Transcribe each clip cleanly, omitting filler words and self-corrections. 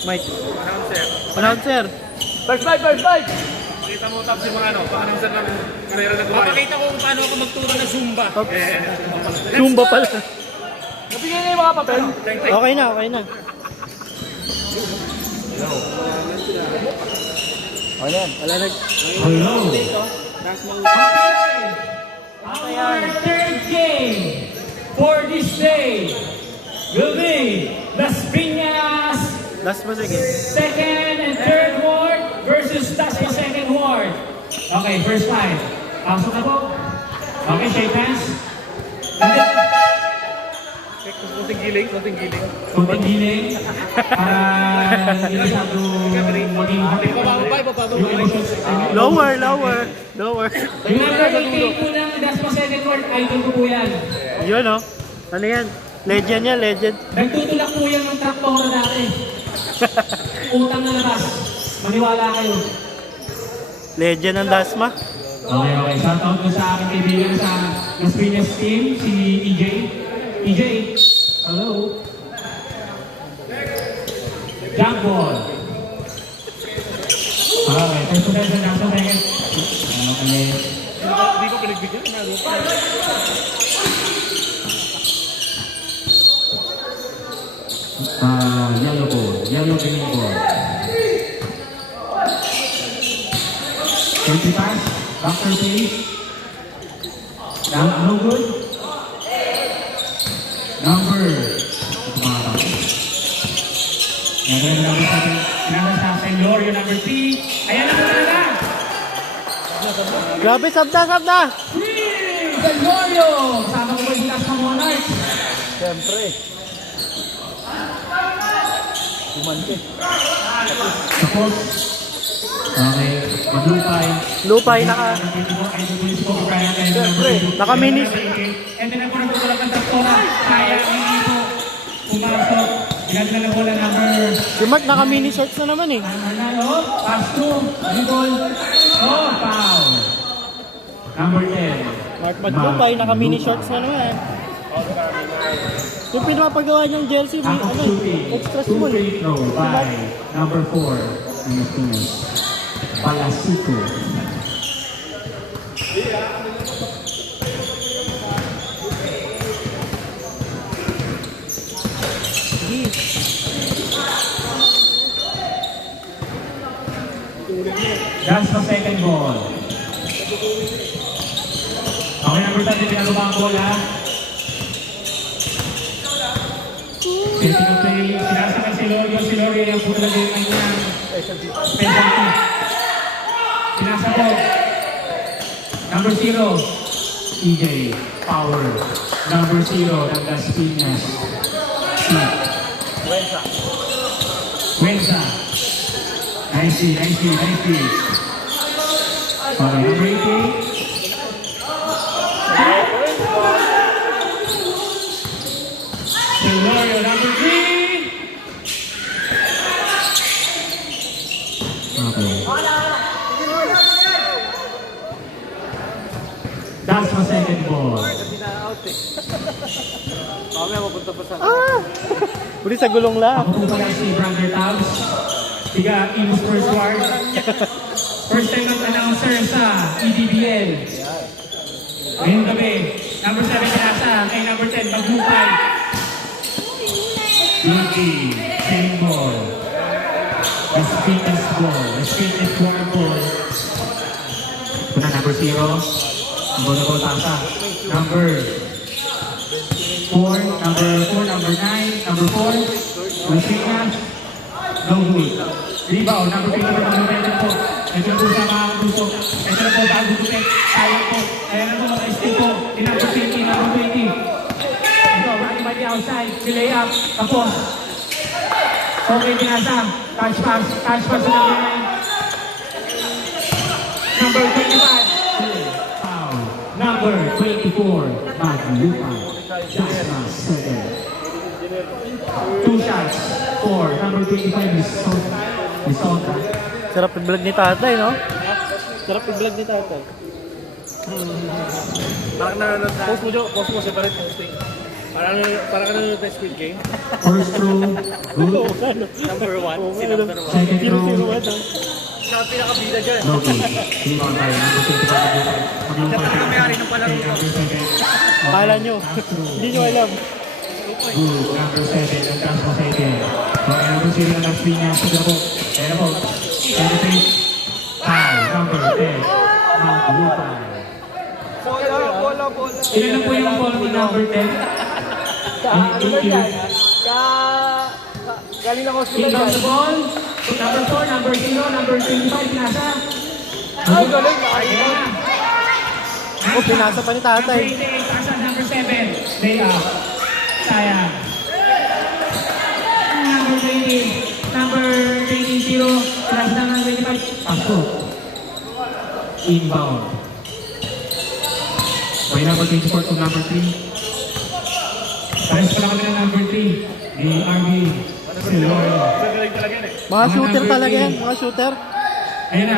Mike. Announcer. First fight, first fight! Pakita mo tapos yung mga ano, pang-announcer namin. Karera na buhay. Papakita ko kung paano ako magturo ng Zumba. Zumba pala. Nabigay na yung mga papel. Okay na, okay na. Ayan. Wala nag... Our third game for this day will be Las Piñas Last pa sige. second and third ward versus Tasma second ward. Okay, first fight. Pasok na po. Okay, shake hands. Kunting giling, kunting giling. Kunting giling para hindi masyado maging happy. Yung emotions. Lower, lower, lower. Yung number 18 po ng Tasma second ward, idol ko po yan. Yun oh. Ano yan? Legend yan, legend. Nagtutulak po yan ng traktora dati. Utang na labas. Maniwala kayo. Legend ng Dasma. Okay, okay. Shout out ko sa aking kaibigan sa Las Piñas team, si EJ. EJ, hello. Jump ball. Okay, first possession, last second. Okay. Hindi ko pinagbigyan. Yellow ball. Yellow green ball. 20 pass. Doctor please. No good. Number. Number 7. Number sa Senlorio, number 3. Ayan na po na. Grabe, sabda, sabda! Senlorio! Kasama ko ba yung Tasma Monarchs? Siyempre. Tapos. Okay. Maglupay. Lupay, naka... Siyempre. Naka-minis. And then ako nagtutulak ng traktora. Kaya hindi po pumasok. Ginagala na bola number... Si Mark naka-mini shorts na naman eh. Pass 2. Dribble. Oh, foul. Number 10. Mark Madlupay, naka-mini shorts na naman. Yung pinapagawa niyang jersey, may ano, extra small. Free throw by number 4. Palasico. That's the second ball. Okay, number 10, pinagawa ang bola. Setting up play, sinasakan si Lorio. Si Lorio yung puto lang yung kanyang penalty. Sinasako. Number 0, EJ, power. Number 0, ng Las Piñas. Wenza. Nicely, nicely, nicely. Okay, number 18. Senlorio, number 3. Okay. That's my second ball. Mamaya mapunta pa sa... Uli sa gulong lang. Ako po pala si Brother Tabs. Tiga Imus First Ward. First time announcer sa EDBL. Ngayong gabi, number 7 kinasa, kay number 10, Maglupay. Luigi, same ball. Las Piñas ball. Las Piñas water ball. Ito na, number 0. Bola ball tasa. Number 4, number 4, number 9, number 4. Las Piñas. No good. Rebound, number 20, number 20 po. Ito na po sa mga puso. Ito na po, bago gupit. Sayang po. Ayan na po, naka-stick po. Number 20, number 20. Ito, running by the outside. Delay up. Tapos. Okay, binasam. Touch pass. Touch pass sa number 9. Number 25. Foul. Number 24. Maglupay. Dasma 7. 2 shots. 4. Number 25 is Sonta. Sarap i-vlog ni tatay, no? Sarap i-vlog ni tatay. Parang nanonood na. Post mo, Jo. Post mo, separate posting. Para ka nanonood ng Squid Game. First throw, good. Number 1. Si Ano? number 1. Second throw, Siya ang pinakabida dyan. no good. Rebound tayo. Number 25. Siya talaga may-ari ng palaro. Number 7. Akala nyo. Hindi nyo alam. Good. Number 7. Ang taas mo sa itin. So, ayan po sila ng screen niya. Sige po. Ayan po. Penetrate. Foul. Number 10. Maglupa. Bola. Ilan na po yung ball mo number 10? Galing ako sila Inbound dyan. the ball. Number 4, number 0, number 25. Pinasa. Ay, galing. Ayan na. Oh, pinasa pa ni tatay. Number 88. Asa number 7. Lay up. Sayang. Number 20. Number 20, 0. Pinasa na number 25. Pasok. Inbound. Okay, number 24 to number 3. Pares pala kami ng number 3. Ni RB. Silorio. Galing talaga yan eh. Mga shooter talaga yan. Mga shooter. Ayan na.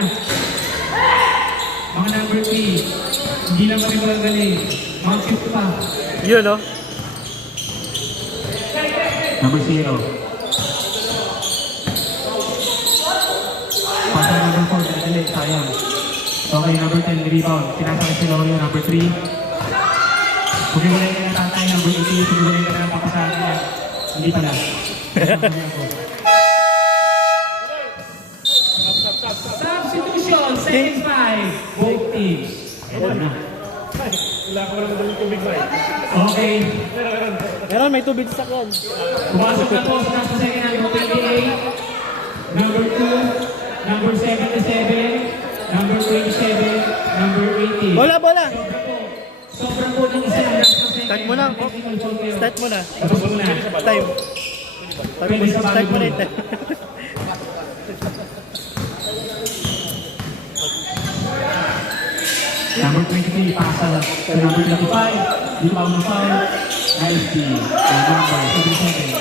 Mga number 3. Hindi lang kami magaling. Mga cute pa. Yun, oh. Number 0. Pasa number 4. Dali, sayang. Okay, number 10. Rebound. Sinasakit si Lorio. Number 3. Pumiwalay ka na tatay. Number 18. Pumiwalay ka na ng papasahan niya. Hindi pala. Substitution. Second 5. Both teams. Ayan na. Wala ka walang madaling tubig ba eh. Okay. Meron, may tubig sa sakyan. Pumasok na po sa second number 28, number 2, number 77, number 27, number 18. Bola, bola. Sobra po ng isa lang nasa second. Start mo na. Start mo na. Tapos muna. Time. Start mo na ito. Number 23, pasa sa number 25. Dito ako ng foul. Nice D. Number 77.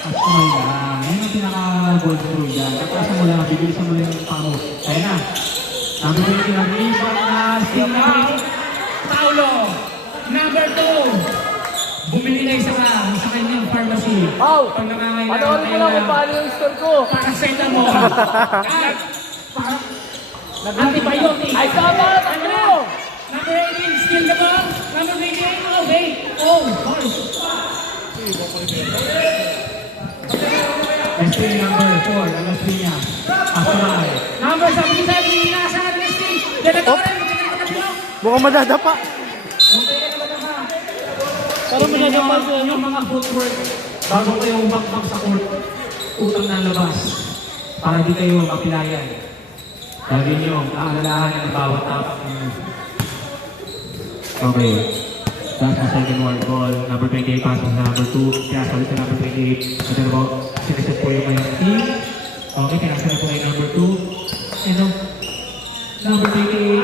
At kumay lang. Yan ang pinaka-gold through dyan. Nagpasa mo lang. Bibilisan mo lang yung pamo. Ayan na. Number 20 na rebound na Stingray. Paulo. Number 2. Bumili na isa ka sa kanyang pharmacy. Pao, Pag nangangailangan panoorin ko lang kung paano yung store ko. Paracetamol. At antibiotic. Ay, sama! Ano? Number 18, steal the ball. Number 28, oh, wait. Oh, horse. Nesting number 4, ang last niya. Asamay. Number 77, inasa na Nesting. Ganatorin, Mukhang madadapa. Parang madadapa siya. yung mga footwork, bago kayo umakbak sa court, utang na labas. Para di kayo mapilayan. Lagi niyo, aalalahan ng bawat tapak ninyo. Okay. That's the second word ball. Number 28, pass sa number 2. Pinasa ulit sa number 28. Ito na po, siniset po yung kanyang team. Okay, pinasa na po kayo number 2. And number 28,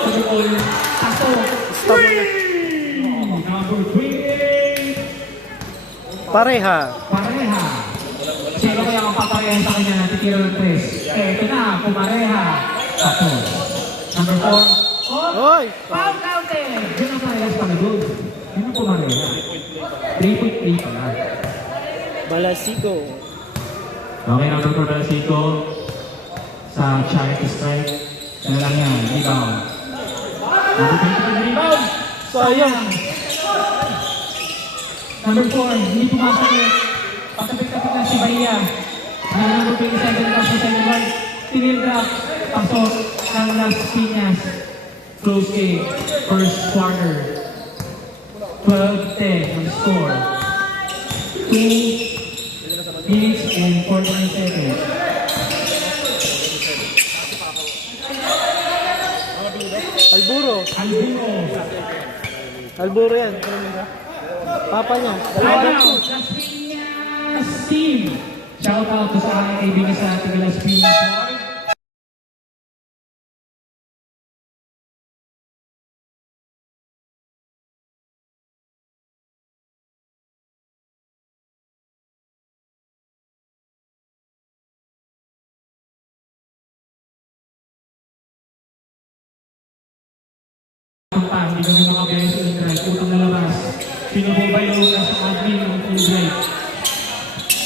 number ball, paso. Stop mo na. Number 28, Pareha. pareha. Sino kaya ang papareha sa kanya na titira ng 3? Ito na, pumareha. Paso. Number 4, Hoy! foul counted! Yun ang parehas pala doon. Yun ang pumareha. 3.3 pala. Balasigo. Okay, number 4 pala Siko. Sa charity strike. Ano lang yan, rebound. Number 23, rebound! Sayang. Number 4, hindi pumasok yun. Patapit-tapit na si Bahia. Number 27, last sa second one. Pinil drop. Pasok ng Las Piñas. Close game. First quarter. 12-10 ang score. 2 minutes and 49 seconds. Alburo. Albino. Alburo yan. Papa niya. Las Piñas team. Shout out to sa aking kaibigan sa ating Las Piñas. Hindi kami makabiyahe sa Indra. Utang na labas. Pinubobay yung drive.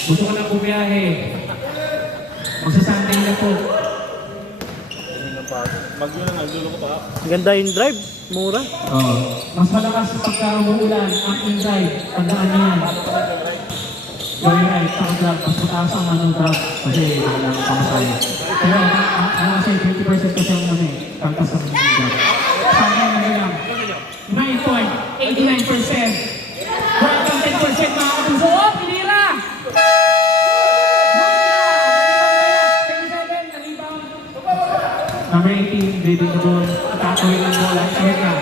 Gusto ko na bumiyahe. Magsasantay na po. Ganda yung drive. Mura. Mas malakas pagka umuulan ang in-drive. Tandaan niyo yan. Joyride, pang-drop. Mas mataas ang anong drop. Kasi kailangan pamasaya. Pero ang kasi 20% kasi ang ano eh. Pagkas ang drop. Sana yung magalang. 9.89%. Welcome 10% mga kapuso. Oh, pinira! Number 18, leading the ball. Tatawin ang bola. Ayan na.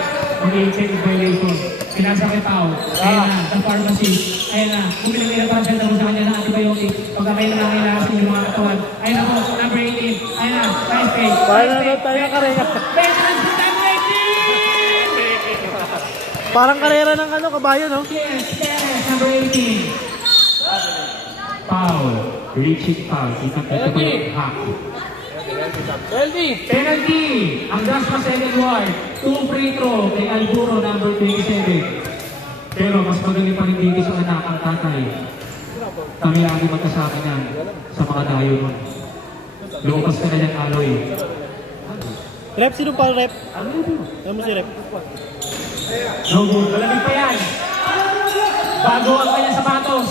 Mag-i-check violation. Pinasa kay Pao. Ayan na. The pharmacy. Ayan na. Kung pinag-iirapan siya sa kanya na antibiotic. Pagka may nangangailangan yung mga katawan. Ayan na po. Number 18. Ayan na. Nice play. Paano na tayo na karera? Veterans to number 18! Parang karera ng ano, kabayo, no? Yes, number 18. Foul. Reaching foul. Kita-kita pa yung hack. Penalty! Ang Dasma second ward. 2 free throw kay Alburo, number 27. Pero mas magaling pa rin dito sa anak ang tatay. Kami lagi magkasama niyan sa mga dayo nun. Lukas ka na yan, Aloy. Rep, sino pa rep? Ano mo si rep? No good. Malamig pa yan. Bago ang kanyang sapatos.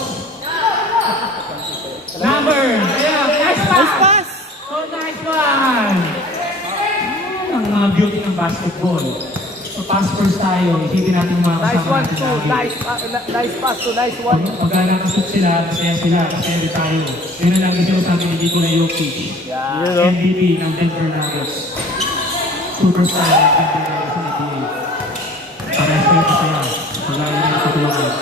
Number. Ayan. Nice pass. Nice pass! Oh, nice one. Ang beauty ng basketball. So pass first tayo. Isipin natin mga Nice kasama one, natin two. lagi. Nice pass to nice one. Pag nakasut sila, masaya sila, masaya din tayo. Yun ang lagi sinasabi ni Nikola Jokic. Yun, no? MVP ng Denver Nuggets. Superstar ng Denver Nuggets sa NBA. Parehas kayo masaya. Pag-aaral na tutulungan.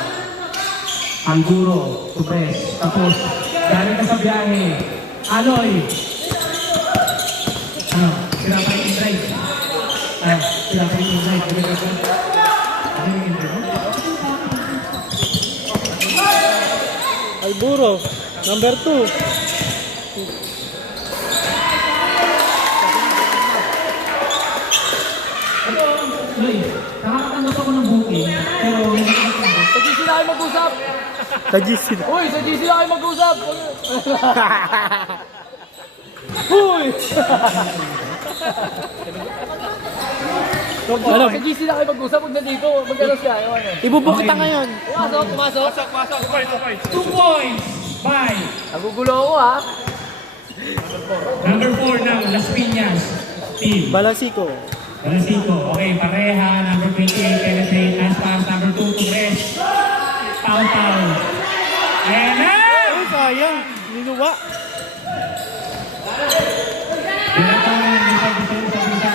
Alburo, Tupes. Tapos, galing ka sa biyahe. Aloy. Ano? Sila pa yung drive. Sila pa yung drive. Ano yung drive? Alburo, number 2. Loy, nakakatanggap ako ng booking, pero hindi ko natanggap. Sa GC na kayo mag-usap. Sa GC na. Uy, sa GC na kayo mag-usap. Uy! Ano? Sa GC na kayo mag-usap. Huwag na dito. Mag-alas siya. Ano? Ibubuk kita ngayon. Pumasok. 2 points by Nagugulo ako ha. number 4 ng Las Piñas team. Balasico. Balasico. Okay, pareha. Number 28, penetrate. Last pass. Number 2 to rest. Foul. Ayan na! Ay, sayang. Ninuwa. Yan ang tawag ng isa dito sa bisa.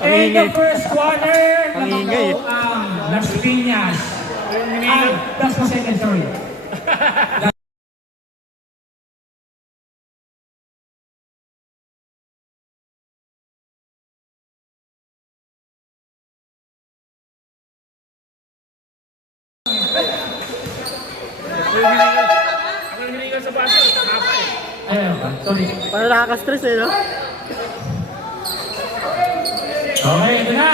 In the first quarter, Ang ingay, nakakaw ang Las Piñas. That's the second, sorry. Ang hinihingan sa baso, hapa eh. Ayun ba? Sorry. Parang nakaka-stress eh, no? Okay, ito na.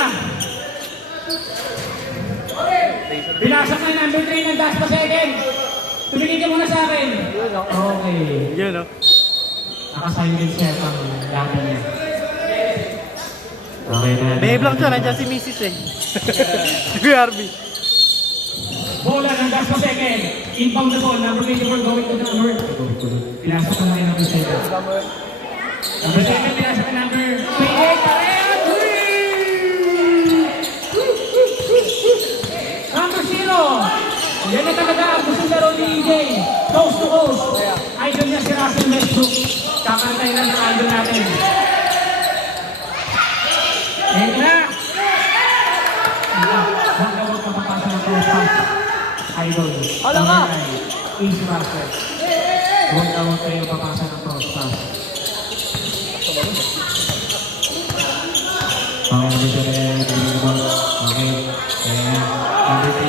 Pinasok na yung number 3 ng Dasma second. Tumingin ka muna sa akin. Okay. Yun, no? Naka-silent siya ang labi niya. Okay na. May vlog siya, nandiyan si Mrs. eh. Si Kuya Arby. Bola ng Dasma second. Inbound the ball. Number 24 going to the number. Pinasok na yung number 7. Number 7, pinasok na number 28. Pareho! Number 0. Yan na talaga ang gusto laro ni EJ. Coast to coast. Idol niya si Russell Westbrook. Kakantay na ng idol natin. Ayan na. Huwag na huwag mapapasa ng cross pass. Idol. Hala ka. Ace Russell. Huwag na huwag kayo mapapasa ng cross pass. Okay, dito na yan. Okay. Ayan. Number 3.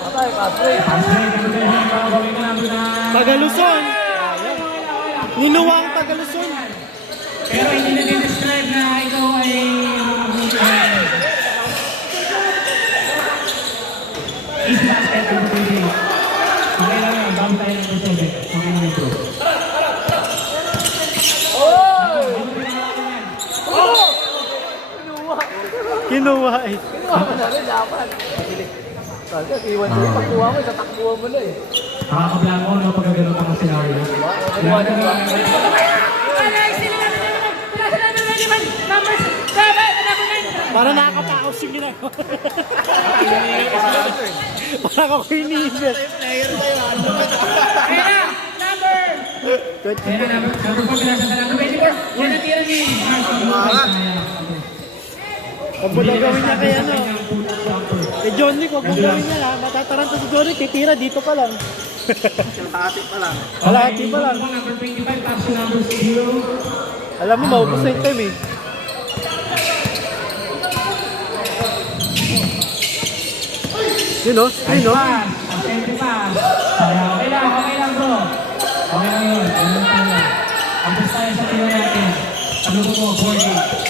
Patay, patay. Tagaluson. Ninuwa ang Tagaluson. Pero hindi na din-describe Kinuha eh. Kinuha mo na rin dapat. Talaga, iwan mo. Pagkuha mo, tatakbuhan mo na eh. Nakakablang mo, no, pag gano'n ang scenario. Kinuha na ba? Para nakakataos yung ginagawa. Parang ako iniisip. Kaya na, number 4 pinasa sa number 24. Yan ang tira ni Mark. Huwag mo daw gawin niya kay ano. Eh John Nick, huwag mo gawin niya ha. Matataranta si John Nick, titira dito pa lang. Kalahati pa lang. Kalahati pa lang. Number 25, pass to number 0. Alam mo, maubos na yung time eh. Yun o, yun o. Pass, ang safety pass. Okay lang bro. Okay lang yun. Ano tayo? Ang bus tayo sa tira natin. Ano po, 40.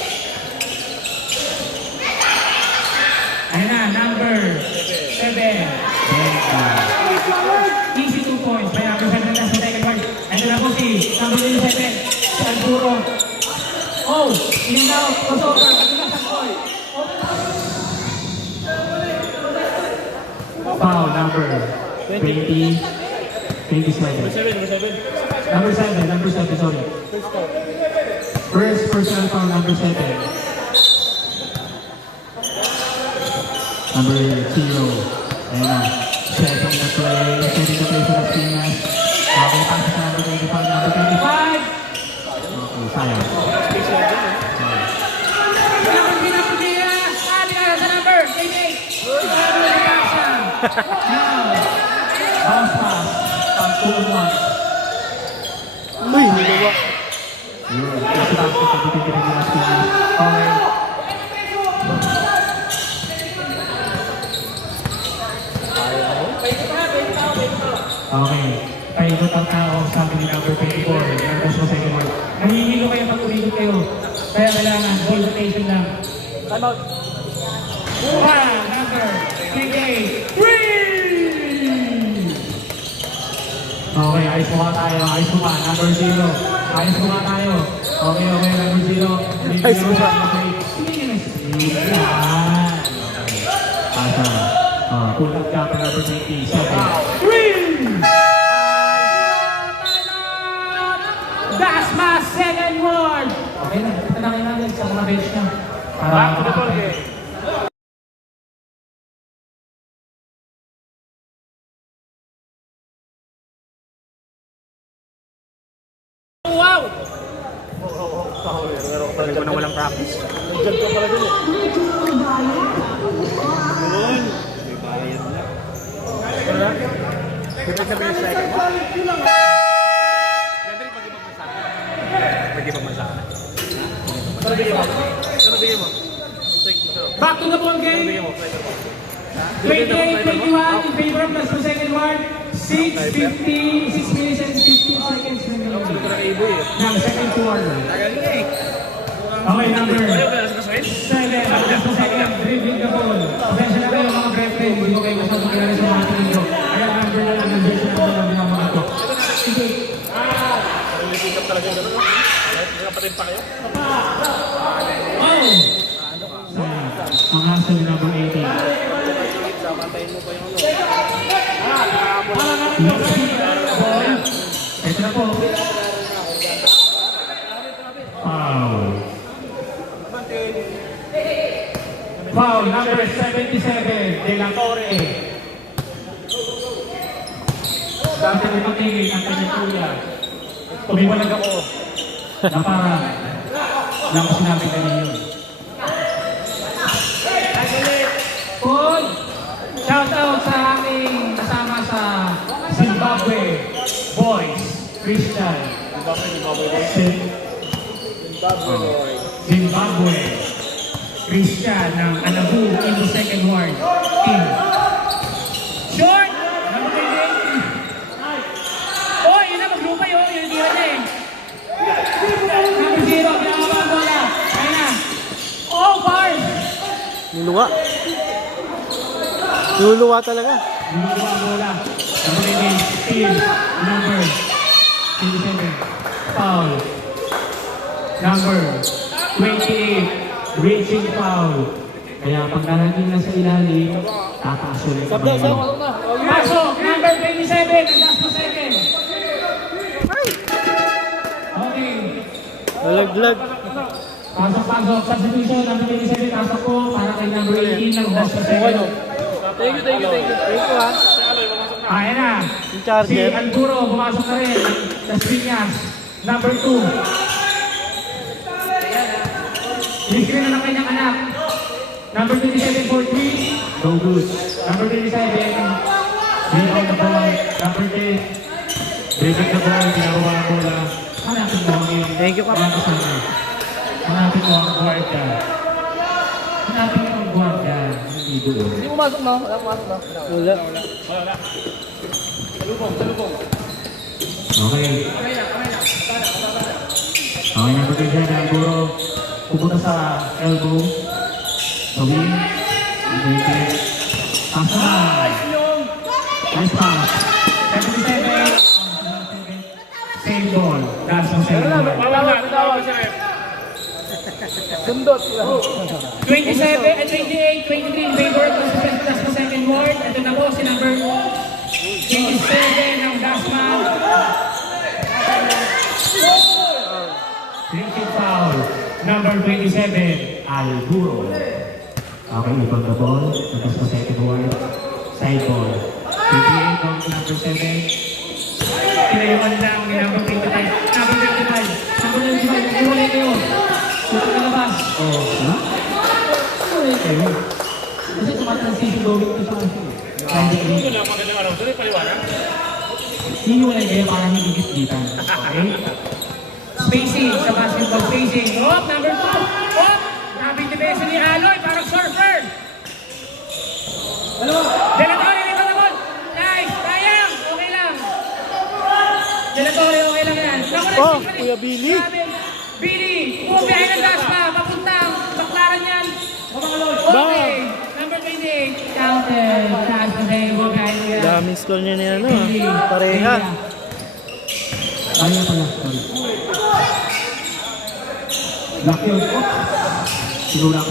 Ayan na, number 7. Easy 2 points. May number 7 na sa second one. Ayan na po si number 7. Si Arturo. Oh, in and out. Crossover. Pagkakas ang ball. Foul number 27. Number 7, sorry. First personal foul, number 7. Number 0. Ayan na. Setting the play for the Pinas. Okay, pass sa number 25, number 25. Okay, sayang. Bounce pass. Pang-2-1. Uy, nagawa. Yun. Kasi pass ko sa bitin ng Pinas. Okay. Okay. Paikot ang tao sa akin ni number 24. Number sa second one. Nahihilo kayo pag umikot kayo. Kaya kailangan, ball rotation lang. Time out. Number 28. Okay, ayos mo ka tayo. Ayos mo ka. Number 0. Ayos mo ka tayo. Okay, number 0. Ayos mo ka. Yan. Pasa. Pull up ka pa number 27. That's my second one! Okay na, tanangin natin sa mga bench niya. Back to the ball game. Wow! Talaga na walang practice. Nandiyan ka pala dun eh. Yun. May bayad na. Ano na? Kita sabi yung second. Pwede pa mansaka. Ano bigyan mo? Ano bigyan mo? Back to the ball game. 28-21 in favor of the second one. 6 minutes and 15 seconds remaining. Now, second quarter. Okay, number 7. Just a second. Dribbling the ball. Pasensya na kayo mga brethren. Hindi ko kayo masyadong kilala sa mga tingin ko. Kaya number na lang ng version na lang ng mga ito. Sige. Nalilitikap talaga yung gano'n. Nakapatid pa kayo? Oh! Ang hustle ni number 18. Ito na po. Foul. Foul number 77, De La Torre. Dati may pag-ibig ang kanyang kuya. Tumiwalag ako na para lang ko sinabi kanina yun. Paul, shout out sa aming kasama sa Zimbabwe Boys Christian. Zimbabwe Christian ng Anabu in the second ward team. Short! Number 18. Oh, yun na, maglupa yun. Yun yung tira niya eh. Number 0, pinakaba ang bola. Ayun na. Oh, bars! Nuluwa. Nuluwa talaga. Nuluwa ang bola. Number 18, steal. Number 27, foul. Number 28, reaching foul. Kaya pag nalaging na sa ilalim, tataas ulit ang Sabda, mga sabda. Pasok, number 27, ang last na second. Okay. Nalaglag. Pasok. Substitution, number 27, pasok po para kay number 18 ng last na second. Thank you. Thank you ha. Ayan na. Yung charger. Si Alburo, pumasok na rin. Las Piñas, number 2. Iniscreen na ng kanyang anak. Number 27 for 3. No good. Number 27. Rebound the ball. Number 10. Rebound the ball. Ginagawa ang bola. Hanapin mo ang iyong Thank you, Papa. kasama. Hanapin mo ang guardia. Hanapin mo ang guardia. Hindi doon. Hindi pumasok na. Wala pumasok na. Wala. Okay. Okay, number 27. Alburo. Pupunta sa elbow. Tawin. Ibigay. Pass na. Nice pass. 77. Same ball. That's the same ball. Bawal siya eh. Sundot. 27 at 28, 23 in favor of the second ward. Ito na po si number 27 ng Dasman. Drinking foul. Number 27, Alburo. Okay, ibang the ball. Tapos sa second ward. Side ball. 28 going to number 7. Pinayuan lang ni number 25. Number 25. Number 25. Iwalay kayo. Suot ka labas. Oh, ha? Iwalay kayo. Kasi tumatransition going to sa akin. Ito lang magandang araw. Sorry, paliwanag. Iwalay kayo para hindi gitgitan. Okay? Spacing sa basketball. Spacing. Oh, number 2. Oh, grabe yung defense ni Aloy. Parang surfer. Delatore, ito na ball. Nice. Sayang. Okay lang. Delatore, okay lang yan. Oh, Kuya Billy. Billy, bumiyahe ng Dasma. Papuntang baklaran yan. Okay. Number 28. Counted. Dasma sa'yo. Bumiyahe niya. Daming score niya na ano. Pareha. Ayaw pala. Sorry. Lock yun. Sinulak.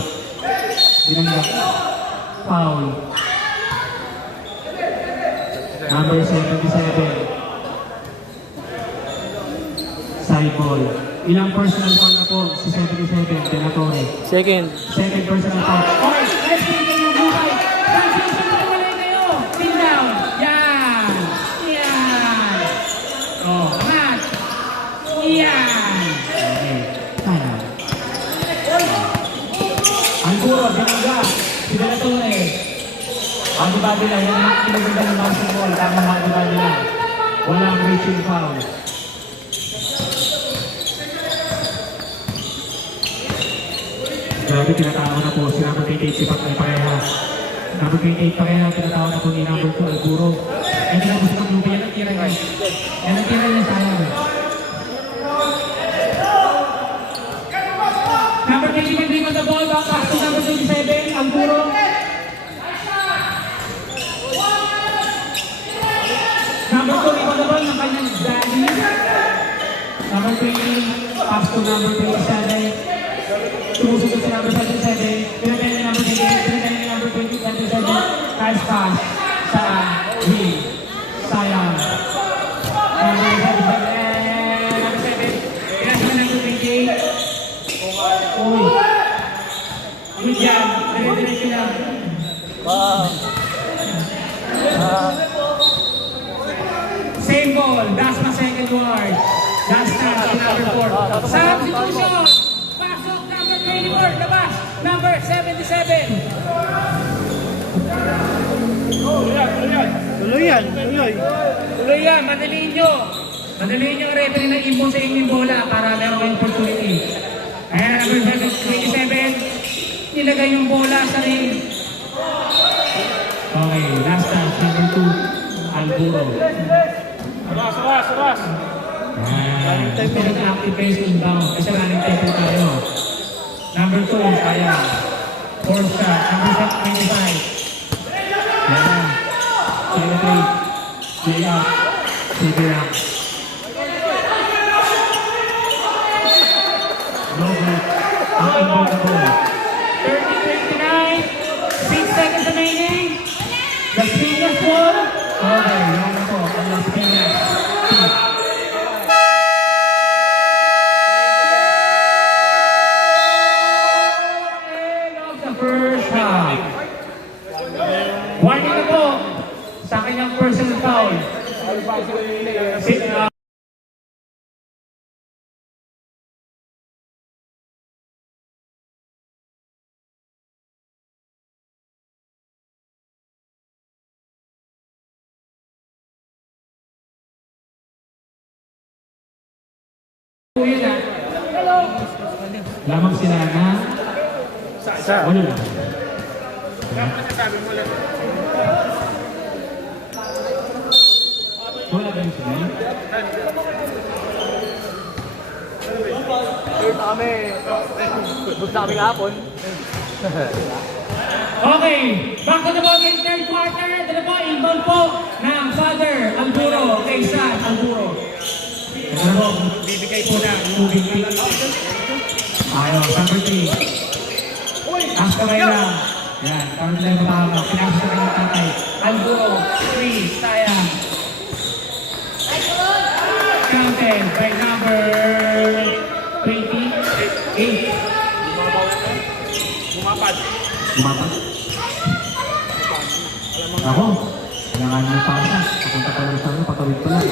Binangga. Foul. Number 77. Side ball. Ilang personal foul na po si 77, Delatore. Second. Second personal foul. Okay, let's see kayo yung buhay. Transition na wala kayo. Pin down. Yan. Yan. Oh, mat. Yan. Okay. Sana. Alburo, binangga. Si Delatore. Bagi-bagi lang. Yan ang kinaganda ng basketball. Tamang bagi-bagi lang. Walang reaching foul. Grabe, tinatawag na po si number 28 si Pag may pareha. Number 28 pareha, tinatawag na po ni number 2 Alburo. Hindi na gusto maglupa. Yan ang tira niya. Yan ang tira niya sayang. Number 25 bring on the ball. Back pass to number 27, Alburo. Number 2 bring on the ball ng kanyang daddy. Number 20, pass to number 27. Sumusunod sa number 27, pinatay na number 28, pinatay na number 27, pass pass sa wing. Sayang. Number 7, pinatay na number 28. Uy. Good yan, dire-diretso lang. Same ball, Dasma second ward. Dasma number 4. Substitution! Pasok number 24, labas! Number 77. Tuloy yan. Tuloy. Tuloy yan, madaliin nyo. Madaliin nyo ang referee na impon sa inyong bola para meron kayong opportunity. Ayan, number 27. Nilagay yung bola sa ring. Okay, last time, number 2, Alburo. Sabas. Ito yung active kayo sa inbound. Kasi running tempo tayo. Number 2, kaya. Fourth shot, number 25. Yan. Kaya play. Play out. Sige lang. No good. Ang inbound na ball. 30-29. 6 seconds remaining. Las Piñas po. Okay, yun na po ang Las Piñas. End of the first half. Warning na po sa kanyang personal foul. Yun na. Lamang sila na wala lang. Wala ba yung sila? Third na kami. Bus na kami kahapon. Okay, back to the ball game, third quarter. Ito po, inbound po ng Father Alburo kay San Alburo. Ito na po, bibigay po ng moving feet. Ayaw, number 3. Ang kamay lang. Yan, parang nila yung matama. Pinasok sa kanyang tatay. Alburo, 3, sayang. Counted by number 28. Bumapad. Bumapad? Ako, kailangan mo pa siya. Papunta pa lang sa akin, patawid pa lang.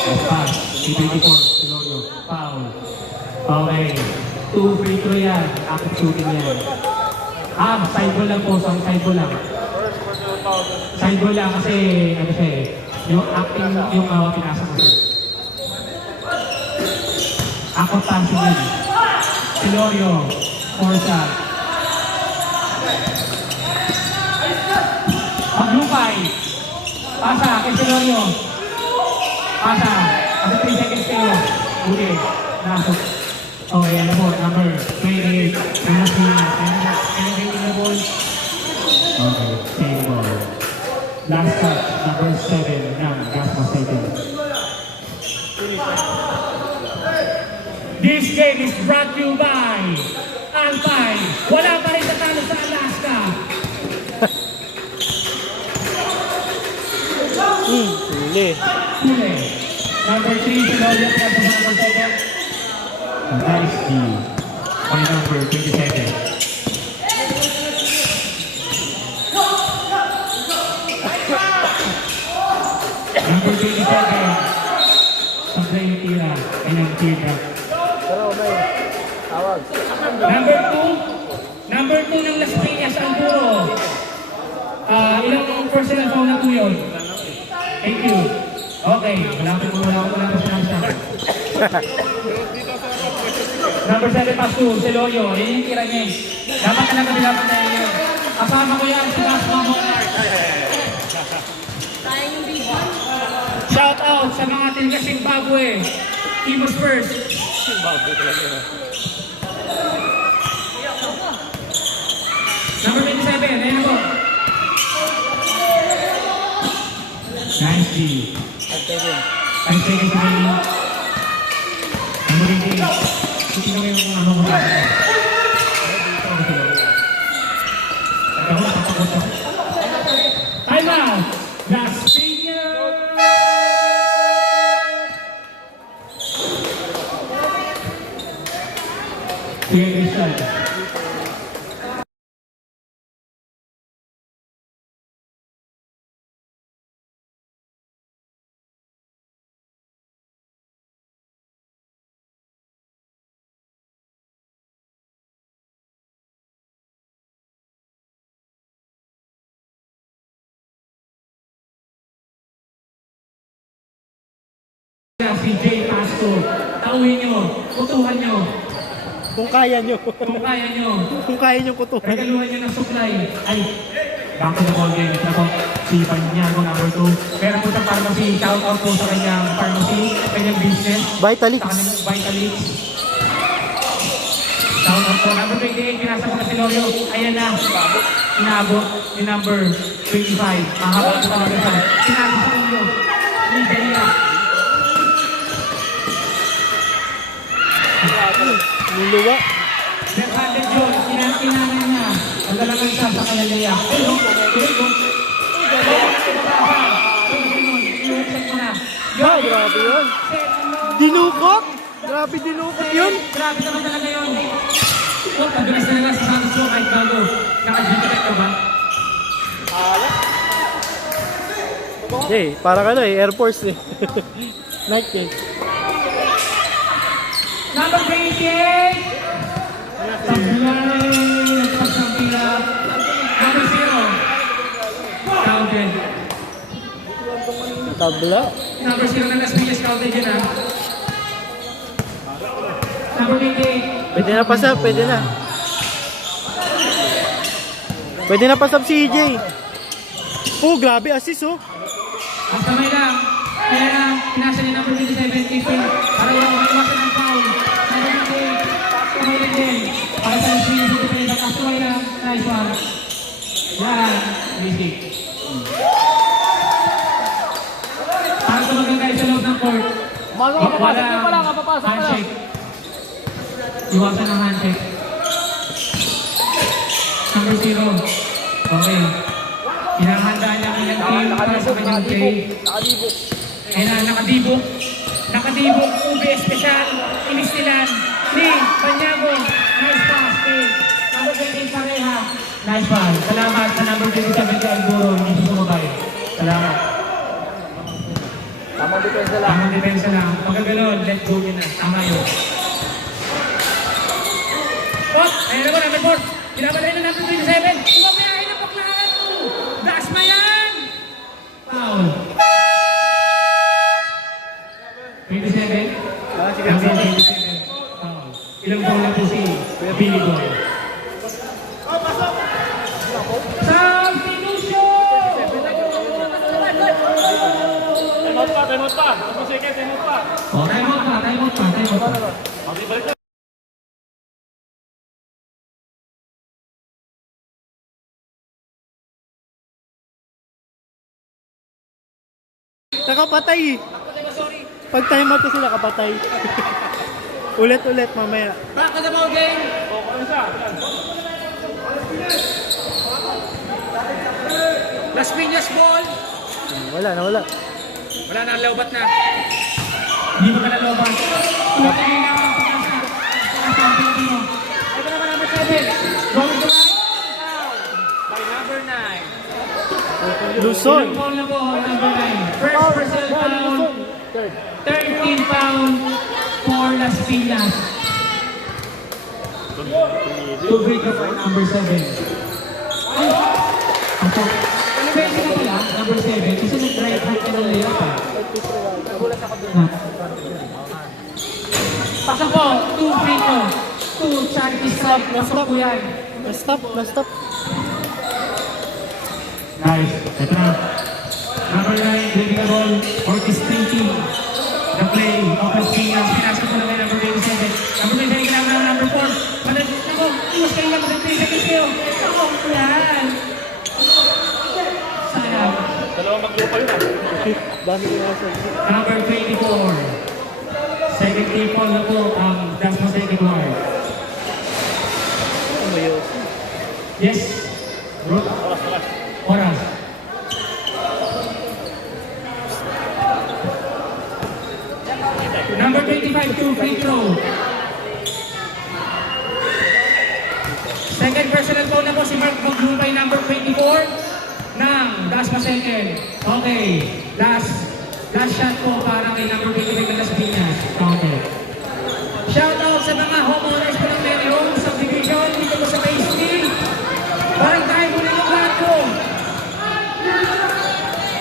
Yes, pass. C24, Silorio, foul. Okay. 2 free throw yan. Active shooting yan. Side ball lang po. Side ball lang. Side ball lang kasi, ano siya eh, yung acting, yung pinasa ko siya. Ako passing yun. Silorio, 4 shot. Maglupay. Pasa, kay Silorio. Pasa. Kasi 3 seconds kayo. Okay. Nasok. Okay, ano po, number 28. Nasa na. Anything in the ball? Okay, same ball. Last touch, number 7 ng Gasma Stadium. This game is brought to you by Alpine. Wala pa rin tatalo sa Alaska. Huli. Huli. Number 3, Silorio, plus sa number 7. Nice D. By number 27. Number 27. Sablay yung tira. Kanyang tira. Pero may tawag. Number 2 ng Las Piñas, Alburo. Ilang personal foul na po yun? Thank you. Okay, wala ko sinasabi. Number 7 pass to Silorio. Yan yung tira niya. Dapat talaga dapat na yun. Kasama ko yan si Gasma Monarch. Shout out sa mga tiga Zimbabwe. Timos first. Zimbabwe talaga. Number 27, ayun po. Nice D. 5 seconds remaining. Number 88. Hindi kami yung ano mo tayo. Time out! Las Piñas! Sige, Christian. Si Jay Pasco, tauhin nyo, kutuhan nyo, Kung kaya nyo. kung kaya nyo, Kung kaya nyo kutukan. regaluhan nyo ng supply. Ay, back to the ball game. Ito po, si Panyago, number 2. Meron po sa pharmacy, shout out po sa kanyang pharmacy, kanyang business, Vitalix. sa kanyang Vitalix. Shout out po, number 28, pinasa po na si Lorio. Ayan na, inabot ni number 25. Mahaba po talaga siya. Sinabi sa Lorio, ni Delia. Luluwa. Left-handed yun, kinanay niya. Ang dalagang siya sa kanaliya. Pero, Ah, grabe yun. Dinukot? Grabe dinukot yun. Grabe naman talaga yun. Look, ang bilis talaga sa Santos mo kahit bago. Naka-GPS ka ba? Para ka Air Force eh. Night game. Number 28! Tablay! Nagpasampila. Number 0. Counted. Tabla. Number 0 na Las Piñas counted yun ha. Number 28. Pwede na pasap, pwede na. Pwede na pasap si EJ. Oh, grabe assist oh. Ang kamay lang. Kaya lang, pinasa niya number 27, Tiffin. Para lang maiwasan ng foul. Number 28. Kamay rin din. Para sa Las Piñas, ito pinag kasuway lang. Nice one. Yan. Basic. Para sa maganda sa loob ng court. Malo ka papasok mo pala, kapapasok ka lang. Handshake. Iwasan ng handshake. Number 0. Okay. Hinahandaan niya ang ilang team para sa kanyang play. Nakadibok. Ayun na, nakadibok. Nakadibok. Ube Espesyal. Inistilan. Lee. Banyago. Nice pass. Lee. Number 20 pareha. Nice pass. Salamat sa number 27 kay Alburo. Hindi siya sumabay. Salamat. Tamang depensa lang. Tamang depensa lang. Pagkaganon, let go yun na. Tama yun. Oh, ayun naman, number 4. Pinabalay na number 27. Umabiyahin na paklahan. Dasma yan! Foul. 27? Number 27. Foul. Ilang foul na po si Billy Boy. Substitution! Time out pa. 2 seconds, time out pa. Oh, time out pa. Nakapatay eh. Pag time out kasi nakapatay. Ulit-ulit mamaya. Back to the ball game! Las Piñas ball! Wala na, wala. Wala na, lawbat na. Hindi mo ka nalobat. Tuloy na ang pagkasa. Ito naman number 7. Going to right. By number 9. Luzon. Ilang foul na po, number 9. First personal foul. 13 foul for Las Piñas. To break up by number 7. Ano ba yung pala? Number 7. Kasi nag-right hand ka ng layup ha. Pasok po, 2 free throw. 2 charity stop. Pasok po yan. Na-stop, na-stop. Nice. Ito na. Number 9, driving the ball. Ortiz thinking. The play of Las Piñas. Pinasok po naman number 27. Number 27, kailangan na number 4. Manag, ako, iwas kayo lang sa 3 seconds kayo. Ako, yan. Sayang. Dalawang maglupa yun ah. Dami ko nasa. Number 24. Second team foul na po ang Dasma second ward. Ano yun? Yes. Oras. Number 25, 2 free throw. Second personal foul na po si Mark Maglubay, number 24 ng Dasma second. Okay. Last shot po para kay number 25 ng Las Piñas. Okay. Shout out sa mga homeowners po ng Mary Home Subdivision dito po sa Phase 3. Barangay mo na yung lahat po.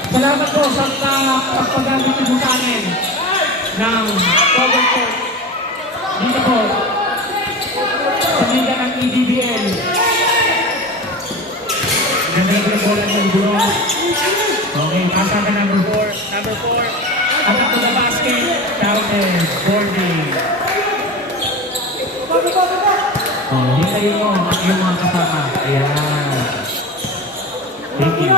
Salamat po sa pagpagamit po sa amin ng cover court dito po sa liga ng EDBL. Ganda ng bola ng Buron. Okay, pasa ka number 4. Number 4. Up to the basket. Counted. Boarding. Oh, hintayin mo ang iyong mga kasama. Ayan. Thank you.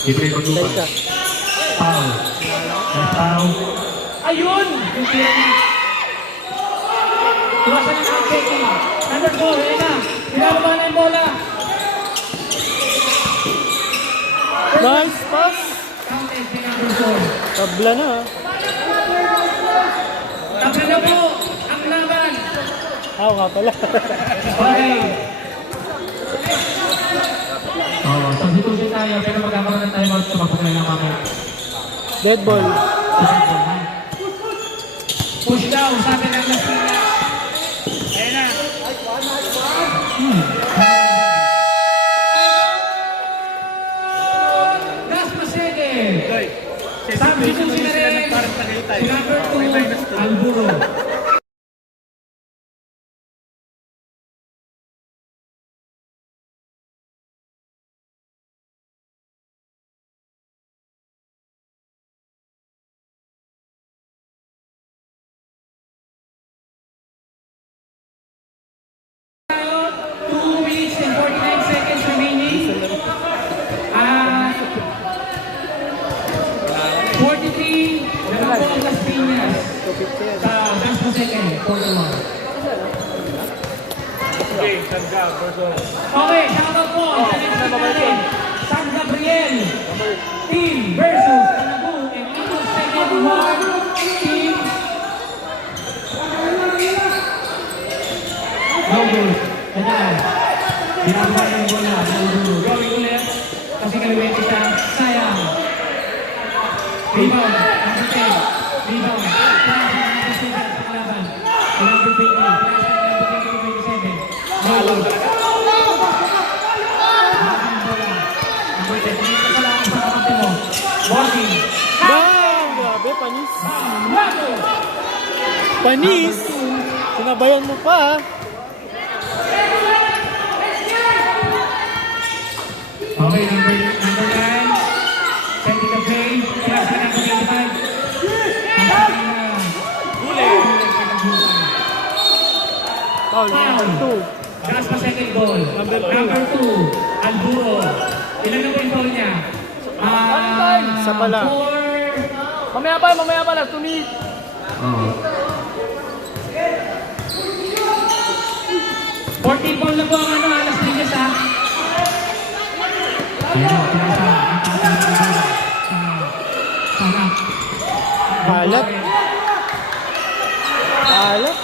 Dito yung paglupa. Foul. Foul. Ayun! Yung tira niya. Asan yung outbreaking? Number 4, ayun na. Pinababa na yung bola. Nice pass. Counted kay number 4. Tabla na. Tapos na po ang laban. Nga pala. Okay. Substitution tayo, pero magkakaroon ng timeout sa pagpapalala ng mga Dead ball. push down, sabi ng Las Piñas. Ayan na. Last Pasege. Substitution na rin. Si number 2, Alburo. Okay, Sandga versus Okay, shoutout po. San Gabriel team versus Kalabu and Eagles second one team. No goal. Ganyan. Ginagawa yung bola. No goal. Going ulit. Kasi kaliwete siya. Sayang. Rebound. Number 10. Rebound. Number 7 sa kalaban. Number 20. Number 27. No goal. Bang! Grabe, panis. Panis! Sinabayan mo pa. Okay, number 9. Sending the play. Class ka number 25. Foul, number 2. Class pa second goal. Number 2. Alburo. Ilan na po yung foul niya? Isa pa lang. Mamaya pa lang. 2 minutes. Oh. 14 ball na po ang Las Piñas ha. Balat. Balat.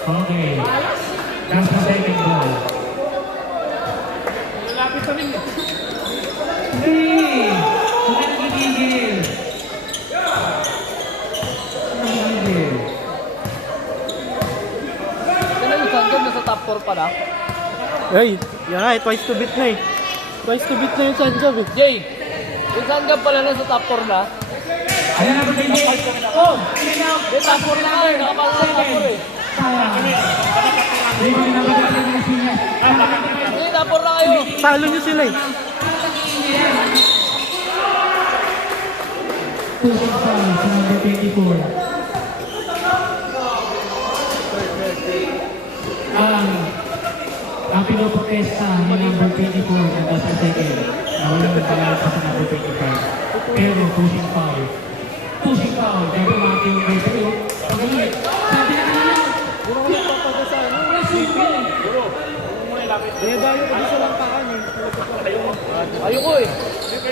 Okay. Last na second ball. Malapit sa rin. Hindi! Huwag ka nagigigil. Nagigigil. Kaya yung Sangam nasa top 4 pa na. Ay, yan nga, twice to beat na eh. Twice to beat na yung Sanjab eh. Jay, yung Sangam pala nasa top 4 na. Ayan na po din. Oh! Clean out! May top 4 na kayo, nakapalo ng top 4 eh. Rebound na ba ng Las Piñas? Hindi, top 4 na kayo. Talo nyo sila eh. Pushing foul sa number 24. Ang pinoprotesta ni number 24 na nasa second na walang nagpalala pa sa number 25. Pero pushing foul. Pushing foul. Dahil umaki yung may sa'yo. Pag-ulit. Sabi na kanina. Hindi mo ulit papagasa. Kaya dayo ka sa lantakan eh. Ayoko eh.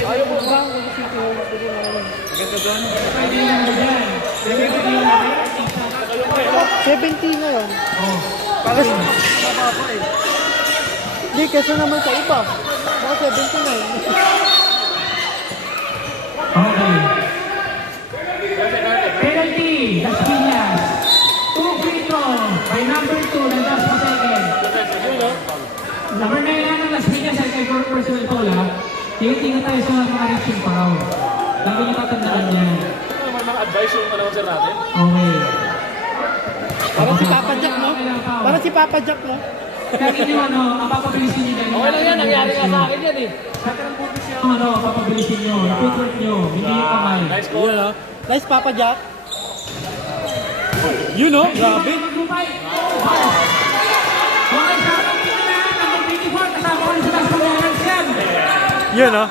Ayoko. Bang, kung gusto ko. Ganda doon. Pwede lang mo dyan. Pwede lang mo dyan. 17 na yun. Oh. Para sa mababa eh. Hindi, kasi naman sa iba. Mga 17 na yun. Okay. Penalty. Las Piñas. 2 free throw by number 2 ng Las Second. Number 9 na ng Las Piñas ay kay personal foul ha. Tingin-tingin tayo sa mga reaching foul. Lagi nyo tatandaan yan. Ano naman mga advice yung announcer natin? Okay. Para si Papa Jack, no? Para si Papa Jack, no? Lagi nyo ano, ang papabilisin nyo dyan. Okay lang yan, nangyari nga sa akin yan eh. Ang ano, papabilisin nyo. Footwork nyo. Hindi yung kamay. Nice call. Yun, no? Nice Papa Jack. You know, grabe. Okay, sa akin nyo na. Number 24, kasama ko rin sa Las Piñas yan. Yun, no?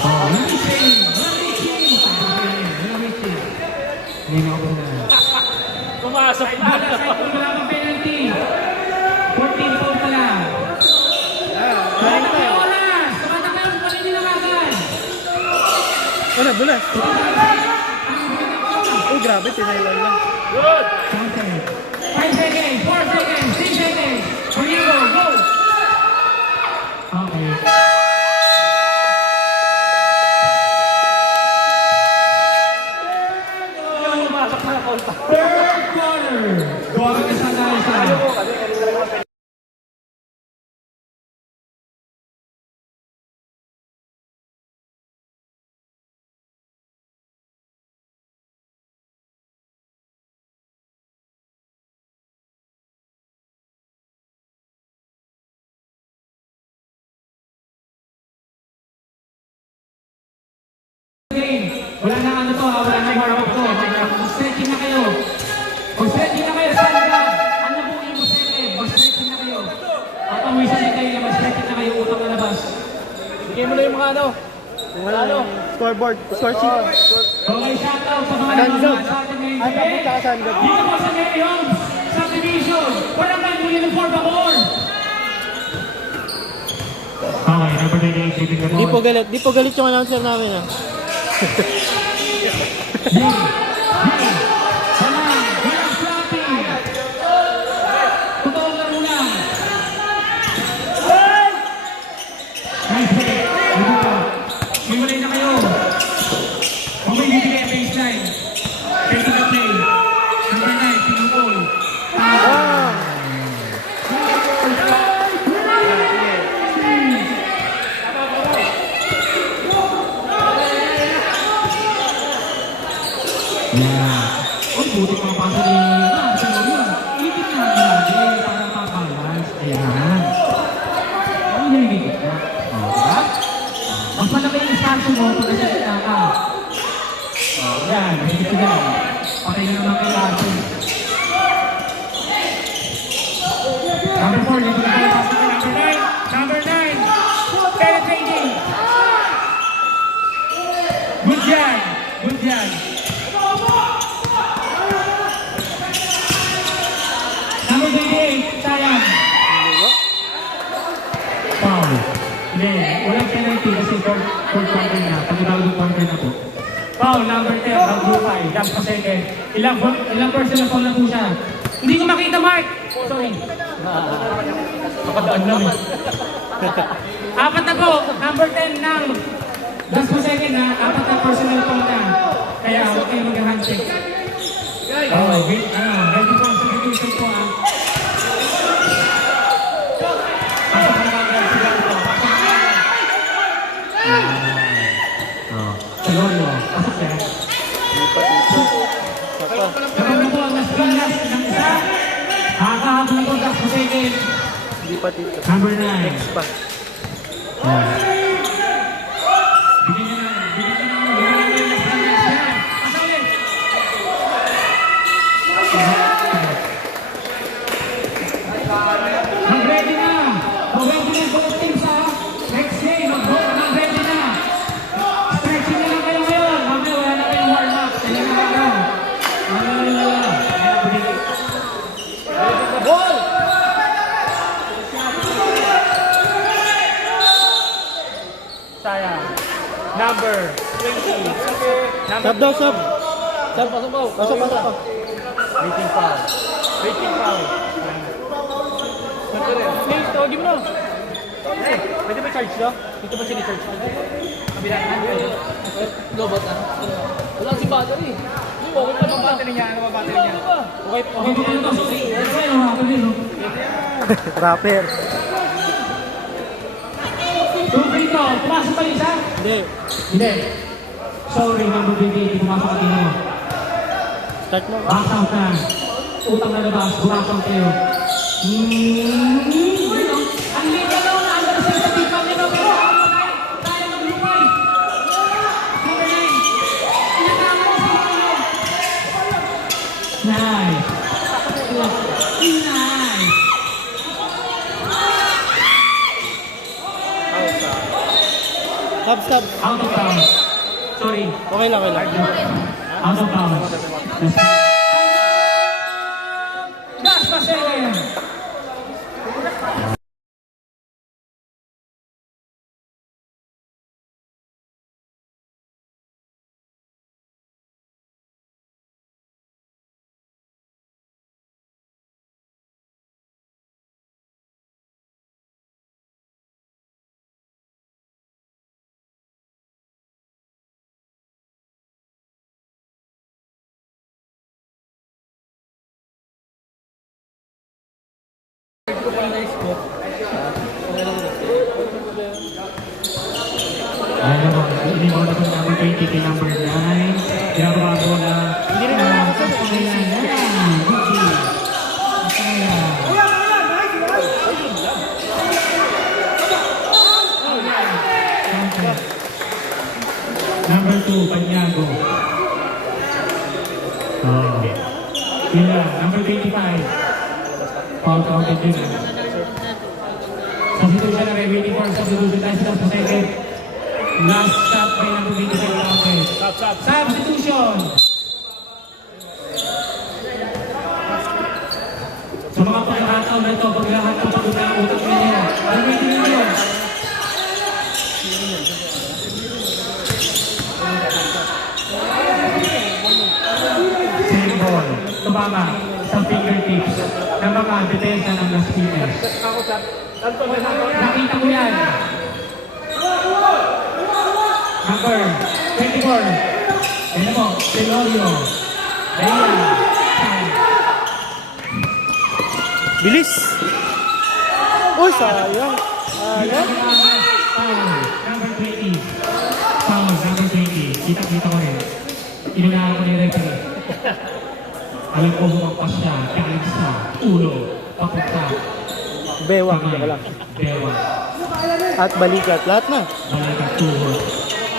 Oh, let me change. Let me change. Wala pang penalty. 14 points pa lang. Wala kayo oras. Tumatak kayo, paninilawagan. Wala, bulas. Oh, grabe, tinailan lang. 5 seconds, 4 seconds, 6 seconds. Here you go, go. Okay. Third quarter. Buwan ka sa dahil sa. Wala na ano to, wala na warm up to. Mag-stretching na kayo. Mag-stretching na kayo, stand up. Ano po yung second? Mag-stretching na kayo. Papawisan din kayo, mag-stretching na kayo, utang na labas. Bigay mo na yung mga ano. Scoreboard, score sheet. Okay, shout out sa mga Sundown. nanonood sa atin ngayon. Ay, tapos sa Sundown. Dito po sa Mary Homes, subdivision. Walang kayo uniform bacor. Okay, number 98, shooting the ball. Di po galit yung announcer namin ah. Walang flapping. Totoong laro lang. Nice hit. Hiwalay na kayo. Kung may bibigay ang baseline. Face to the play. Number 9, pinupol. Yeah. Uy, buti mga pasa ni sa loob. Itin na lagi para mabalance. Ayan. Ang nilibigit na. Diba? Mas malaki yung stanso mo pag nasa ka. Yan, higit na. Patay na naman kay Larson. Number 4, dito na kayo. Number 9. Number 9. Penetrating. Good yan. Good yan. Number 28, sayang. Foul. Hindi, walang penalty kasi fourth quarter na. Pag-ibang quarter na po. Foul, number 10, ang blue 5, last pa second. Ilang personal foul na po siya. Hindi ko makita, Mark! Sorry. Makadaan lang eh. Apat na po, number 10 ng last pa second na, apat na personal foul na. Kaya huwag kayo mag-handshake. Oh, wait. Ready po ang substitution po ah. Pasok na naman ang sila ito. Salorio, pasok yan. Kapag na po ang nas ng isa. Kakahabol na po ang last second. Hindi pa dito. Number 9. Pa. Bigyan nyo na. Pasok ulit. Mag-ready na! Mag-ready na both teams ha! Next game, mag-ready na! Stretching na lang kayo ngayon! Mamaya wala na kayong warm-up! Kaya na kayo! Wala! Ball! Sayang. Number 20. Sub daw, sub. Sir, pasok mo. Pasok. Rating foul. Rating foul. Please, tawagin mo na. Pwede ba charge ka? Dito ba sini-charge ka? Kabilang natin. Lobot na. Wala si battery. Okay pa Ano ba battery niya? Ano ba battery niya? Okay pa. Okay, dito ito. Sa'yo, hapon din, no? Rapper. Tuloy ito. Pumasok pa isa? Hindi. Hindi. Sorry, number 28. Pumasok ka din mo. Start mo. Box out na. Utang na labas. Box out kayo. Ang liga daw na. Ang lasing sa tikman nyo. Pero kaya maglupay. Number 9. Inatama mo sa mga. Nice. Nice. Stop. Out of bounds. Sorry. Okay lang. Out of bounds. ko pa na-scoop. Ano mo, inibang na itong number 20 kay number 9. Ginagawa ko na... Hindi rin naman ako sa Number 2, Panyago. Oh. Kila, number 25. Foul counted din. Substitution na rin, waiting for substitution. Tayo sila sa second. Last shot by number 25 counted. Substitution! Sa mga pagkakataon na ito, pag lahat ng pagkakataon ang utak ninyo, gamitin ninyo. Same ball. Tumama sa fingertips ng mga depensa ng Las Piñas. Nakita ko yan. Number 24. Ayan mo, Telorio. Ayan. Bilis! Uy, sayang. Sayang. Foul, number 20. Foul, number 20. Kita-kita ko rin. Inunahan ko ni referee. Alam ko humampas siya, kain sa ulo, papunta. Bewang, hindi lang. Bewang. At balikat, lahat na. Balikat tuhod.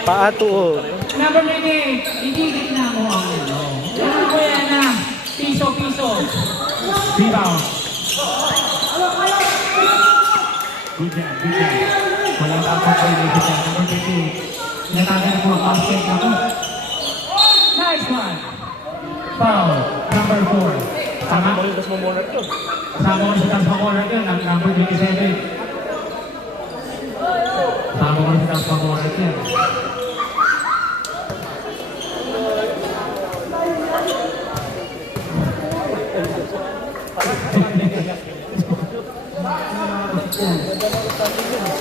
Paa tuhod. Number 98, itigit na mo ang ulo. Ano ko yan na? Piso-piso. Rebound. Good job, good job. Wala pa ako sa iyo dito. Number 28. Natagal ko ang basket na ko. Nice one. Foul. Number 4. Tama? Kasama ko sa taas mo corner yun. Ang number 27. Kasama ko sa taas mo corner yun.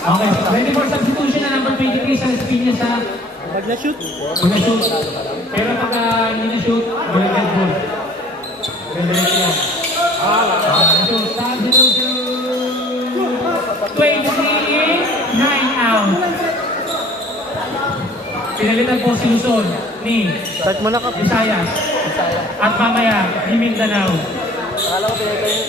Okay, ready for substitution na number 23 sa Espinas sa Pag na-shoot, mag-shoot. Pero pag hindi na-shoot, balikan po. Balikan yan. Shoot, substitution. 23, 9 out. Pinalitan po si Luzon ni start mo na ka. Visayas. At mamaya, ni Mindanao. Akala ko pinagay yung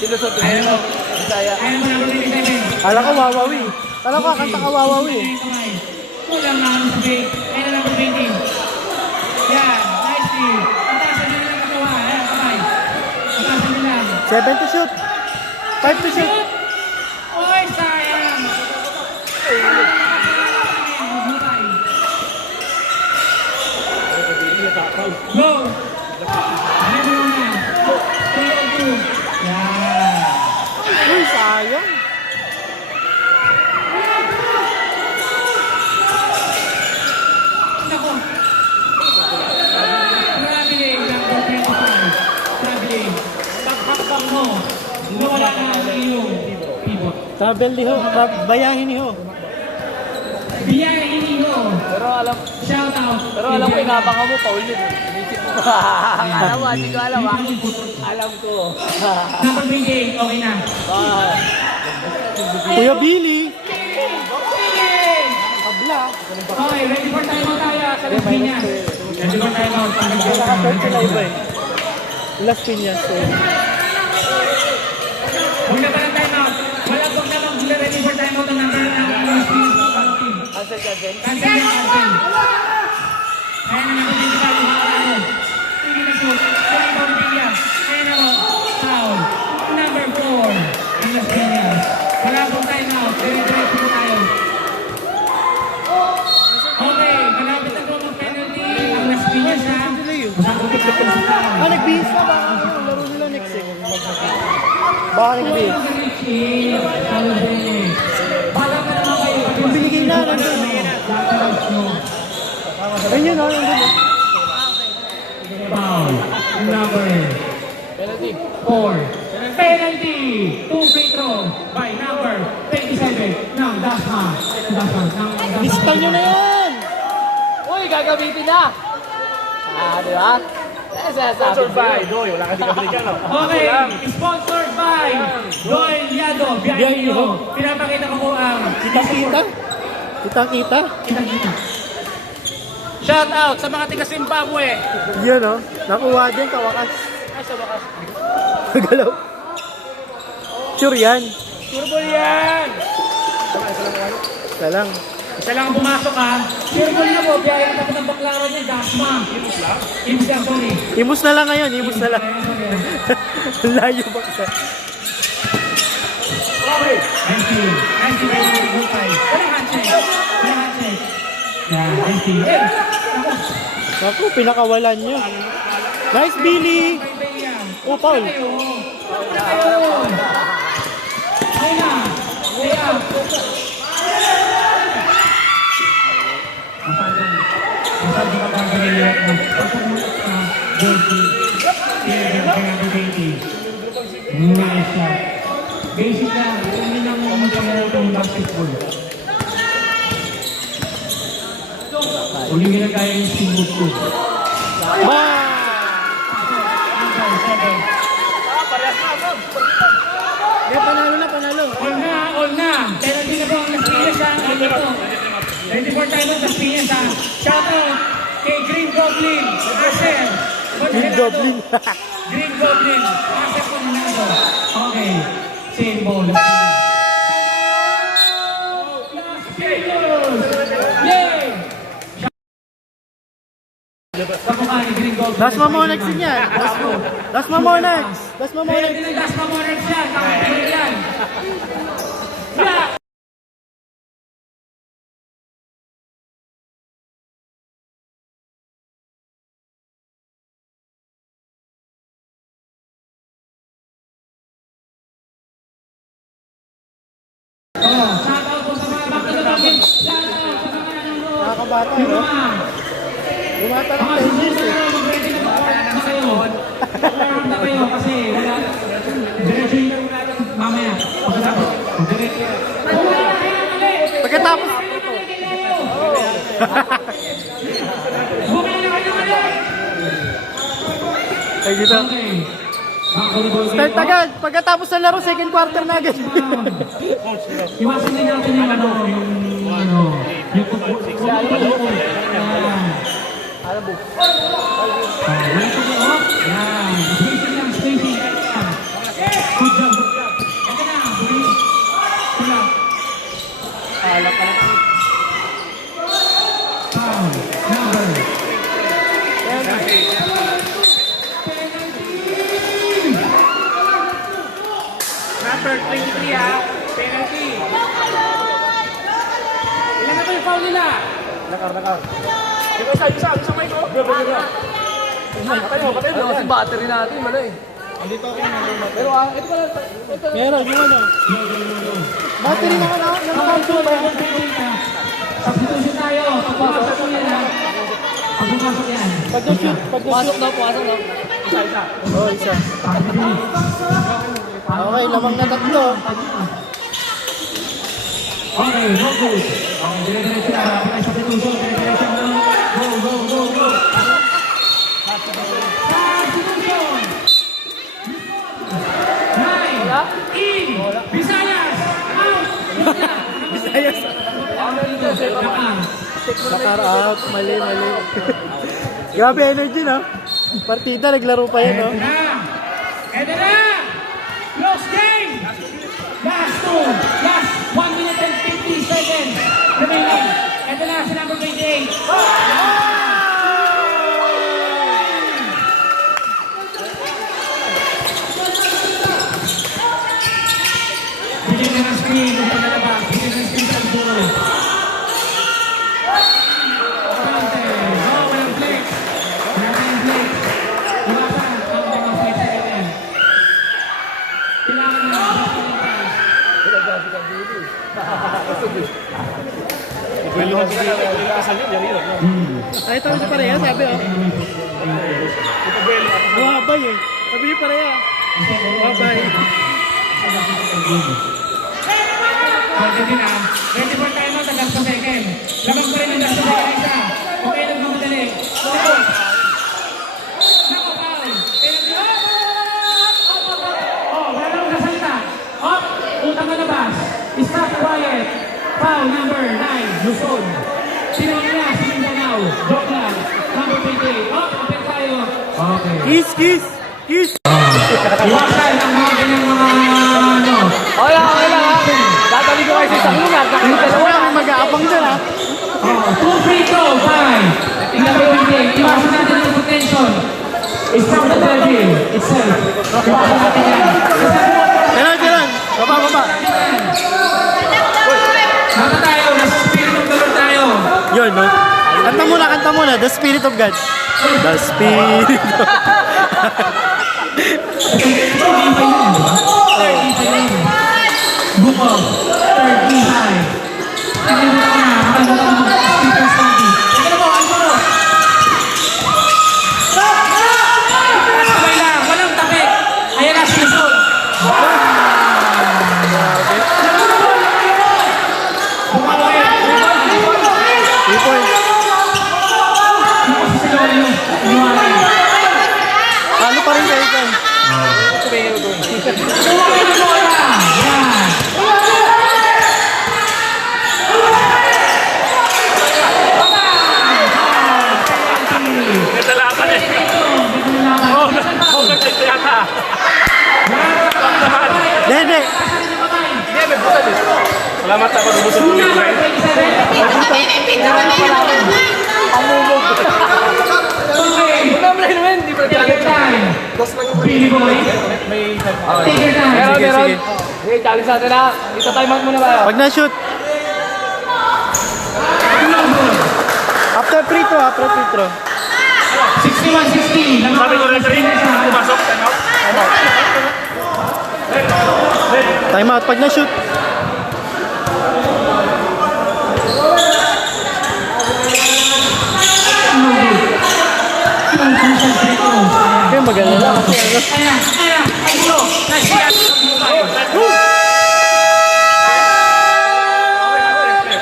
silusot ko. Ayan mo. Bisaya. Ayan mo number 27. Kala ko wawawi. Kala ko kakanta ka wawawi. Kulang na kami sa big. Ayan na number 20. Yan, nicely. Patasan nyo lang magawa. Ayan, kamay. Patasan nyo lang. 7 to shoot. 5 to shoot. Oy, sayang. Go! Ano mo na? 3-2. Yan. Uy, sayang. Nako. Traveling, number 25. Traveling. Pagkakbang mo. Nawala na ang iyong pivot. Travel ni Ho. Bayahin ni Ho. Biyaya iniho. Shout out. Pero alam ko, inabangan mo, Paul yun. Inisip mo. Alam mo, hindi ko alam ah. Alam ko. Number 28, okay na. Kuya Billy. Kabla. Okay, ready for timeout tayo sa Las Piñas. Ready for timeout. Naka-third sila iba eh. Las Piñas. Huwag na pa ng timeout. Wala pong namang ready for timeout ang number ng Las Piñas. Answer ka, Jen. Cancel yan, cancel. Kaya na natin yung tayo mga ano. Hindi na shoot. Kaya na yung Pilipinas. Kaya na mo. Foul. Number 4. Ang Las Piñas. Wala pong timeout. Dire-diretso po tayo. Okay, malapit na po mag-penalty. Ang Las Piñas ha. Masakot na tayo sa foul. Nagbihis na. Baka laro nila next eh. Baka nagbihis. Balang na naman kayo. Yung binigay na, nandun. Ayun yun, nandun. Foul. Number Penalty. 4. Penalty. 2 free throw by number 27 ng Dasma. Lista nyo na yan! Uy, gagamitin na! Ah, di ba? Sponsored by Doy. Wala kasi kabili dyan, no? Okay, sponsored 5, Doyle Yado, Bianyo. Pinapakita ko po ang Kita-kita? Kita-kita? kita-kita. Shout out sa mga taga Zimbabwe. Yun oh. Nakuha din, kawakas. Ay, sa wakas. Galaw. Sure yan. Turbo yan! Isa lang. Isa lang ang pumasok ha. Circle na po, biyaya na po ng baklaran niya, Dasma. Imus lang, sorry. Imus na lang ngayon, imus na lang. Layo ba ka? Nice team. Nice team. Good fight. Walang handshake. Walang handshake. Yeah, nice team. Naku, pinakawalan niya. Nice, Billy! Oh, Paul. Ayun na. Kaya. Masabi ka ba ganyan mo? Pagkamulat ka, Josie. Kaya number 20. Nice shot. Basic lang. Hindi lang mo magkamulat ng basketball. Uling na tayo yung single ko. Ba! Yeah, panalo na, panalo. All na. Pero hindi na po ang experience ha. All na po. 24 tayo ng experience ha. Shout out kay Green Goblin. Asher. Green Goblin. Green Goblin. Asher po nanalo. Okay. Same ball. Yay! Kapukha ni Green Goblin. Das Mamonex din yan. Das Mamonex. Das Kaya Mamonex. din ang Das Mamonex yan. Nakapagod yan. Yeah! Oh, shout out po sa mga bakit. Shout out sa mga nanonood. Nakakabata, Yung no? mga Bumata ng mga 10 years eh. mag-ready na kayo. Mag-ready na kayo kasi wala. Diretso yung mamaya. Pagkatapos. Diretso. Pagkatapos, Bumili na kayo ulit. ay dito. Okay. Start agad. Pagkatapos ng laro, second quarter na agad. Iwasan din natin yung ano, yung pagkakot. Wala ko din, oh. Yan. Spacing lang, spacing. Good job. Ito na, breathe. Wala. Foul. Number. Number 23 ha. Penalty. Ilan na ba yung foul nila? Nakar. Isa mic ko. Katayo. Kasi battery natin, mali. Pero ito pala, ito. Meron, yung ano. Battery na ka na. Nakakauto ba? Substitution tayo. Pagpapasok po yan, ha? Pagpapasok yan. Pag-shoot. Pasok na, pasok na. Isa. Oh, isa. Okay, lamang na tatlo. Okay, no good. Okay, dire-diretso na. Patay substitution. Dire-diretso na. Go. Substitution. Nine. In. Visayas. Out. Visayas. Nakar out. Mali. Grabe energy, no? Partida, naglaro pa yan, no? Ito na. Close game. Last 1 minute and 50 seconds remaining. Ito na si number 28. Bigyan na ng screen kung palalabas. Bigyan ng screen sa dulo. Walang flex. Wala tayong flex. Iwasan ang mga flex na ganyan. Kailangan na Ay, ito si Pareha, sabi, oh. Buhabay, eh. Sabi ni Pareha. Buhabay. Pwede din ah. 24 tayo mo, tagas pa second. Labang pa rin ang last na isa. Okay lang mamadali. Tulikod. Nako, foul. Oh, wala Kiss, kiss, kiss. Iwasan ang mga ganyang mga ano. Okay lang ha. Dadali ko kayo sa isang lugar. Wala kang mag-aabang dyan ha. Two free throw, five. Tingnan mo yung game. Iwasan natin yung potential. It's from the devil itself. Iwasan natin yan. Kailan. Baba. Kanta tayo, nasa spirit of the Lord tayo. Yun, no? Kanta muna. The Spirit of God. The Spirit of Book of Third Levi. Tingnan mo na, makalimutan mo mag-speaker study. Tingnan mo, ano mo? Sabay lang, walang tapik. Ayan na, susunod. Three points. Ano pa rin kayo dyan? Natalapan eh. Oh, nag-check yata. Hindi. Hindi, may butan eh. Salamat ako, lubusog ko yung friend. Wala mo na yun, hindi pa Billy Boy, take your time. Meron. Okay, challenge natin ha. Dito time out muna tayo. Pag na-shoot. After free throw. 61-60. Sabi ko rin, pumasok, time out. Time out. Pag na-shoot. Kaya maganda lang.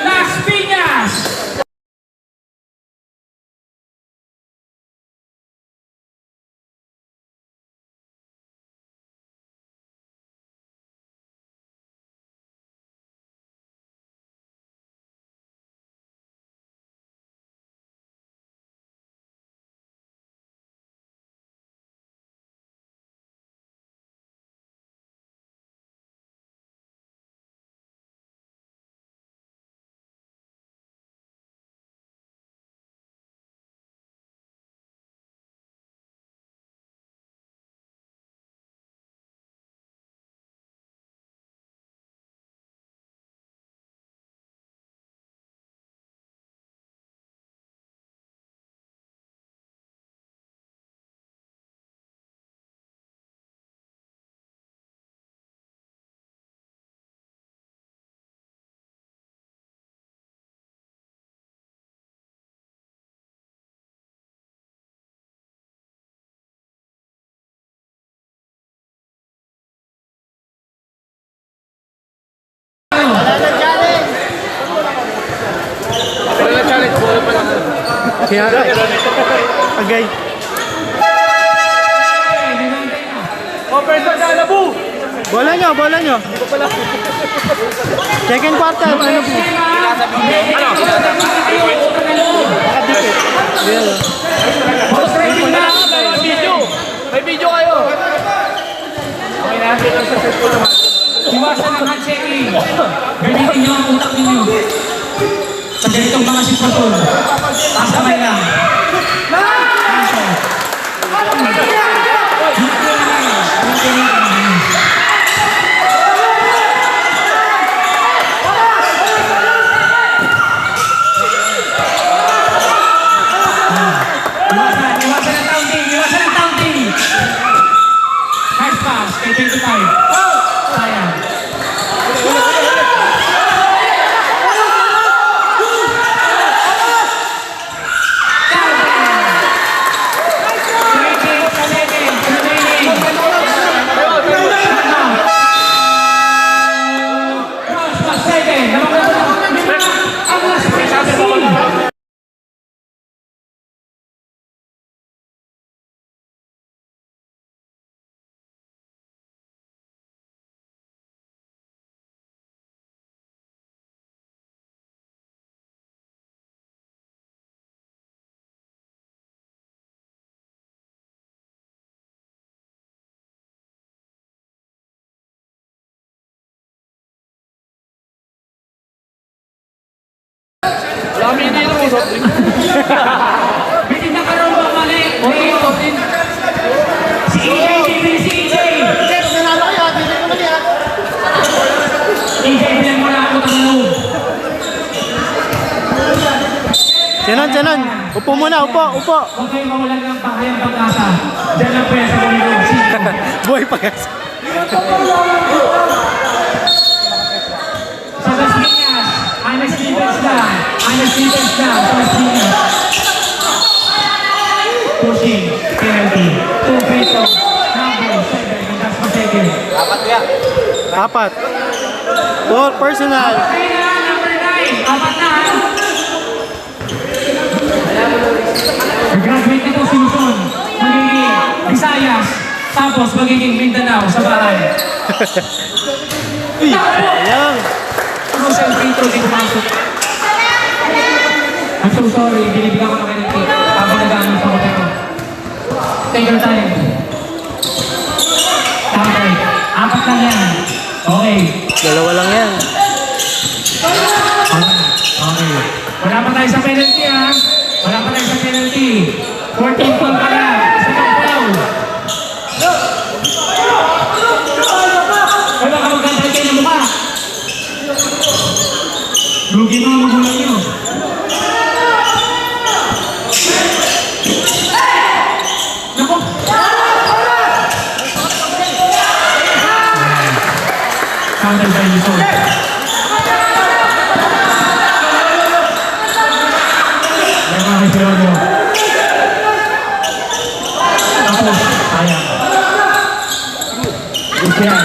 Las Piñas! Kaya agay. Oh, person na, Labu! Bola nyo. Second quarter. Ano po? Nakadikit. Ayan. May video kayo. Okay na, dito sa cellphone naman. Iwasan ang hand-checking. Gamitin nyo ang utak ninyo. Sa ganitong mga sitwasyon. Pasabay lang. Iwasan ang taunting. Nice pass kay 25. Sayang. May tinda ka raw ba mali? Si EJ, si EJ! EJ, bilang mo na ako tanong. Sinan. Upo muna, upo. Huwag kayong mawalan ng pakayang pag-asa. Diyan lang po yan sa Bumilog. Buhay pa gas. Sa Las Piñas, Ana Stevens lang. Sa Las Piñas. Pushing, penalty. 2 free throws. Number 7, and that's the second. Apat. Ball personal. Okay na, number 9. Apat na. Graduate nito si Luzon. Magiging Visayas. Tapos magiging Mindanao sa bahay. Ayan. Ano siya yung free throw di pumasok? I'm so sorry, binibigyan ko na kayo ng tip. Habang nag-ano sa kote ko. Take your time. Okay. Apat lang yan. Okay. Dalawa lang yan. Okay. Wala pa tayo sa penalty ha. Wala pa tayo sa penalty. 14 points pa lang. Isa pang foul. Ay baka magkantay kayo ng mukha. Lugi mga magulang nyo. Naku! Counter by Luzon. Yan mga kasilaw nyo. Tapos, sayang. Good yan.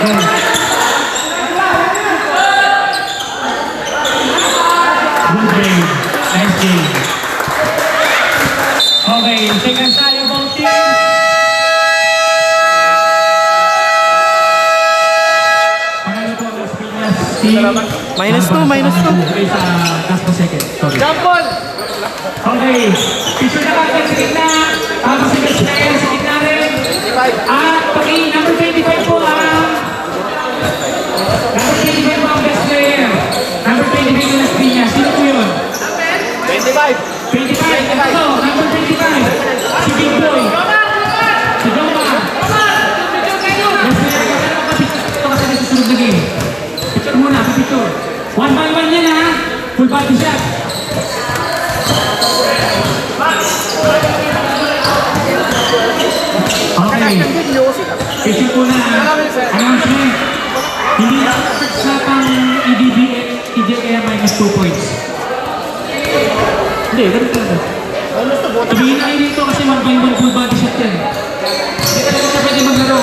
Good. Good game. Nice game. Okay, second tayo bang team. Pangalan ko ang Las Piñas team. -2. Okay, sa last po second. Sorry. Jampol! Okay, picture na kagad sa gitna. Tapos si best player sa gitna rin. At paki number 25 po ang number 25 po ang best player. Number 25 ng Las Piñas. Sino po yun? 25! 25. Ito, number 25. Si Big Boy. Si Joma. Best player ka na magpapicture. Ito kasi sa susunod na game. Picture muna, picture. 1 by 1 yan ha. Full body shot. Okay. Picture po na announcement. Hindi sa pang EJKM -2 points. Hindi, ganun talaga. Sabihin na kayo dito kasi 1 by 1 full body shot yan. Hindi talaga siya pwede maglaro.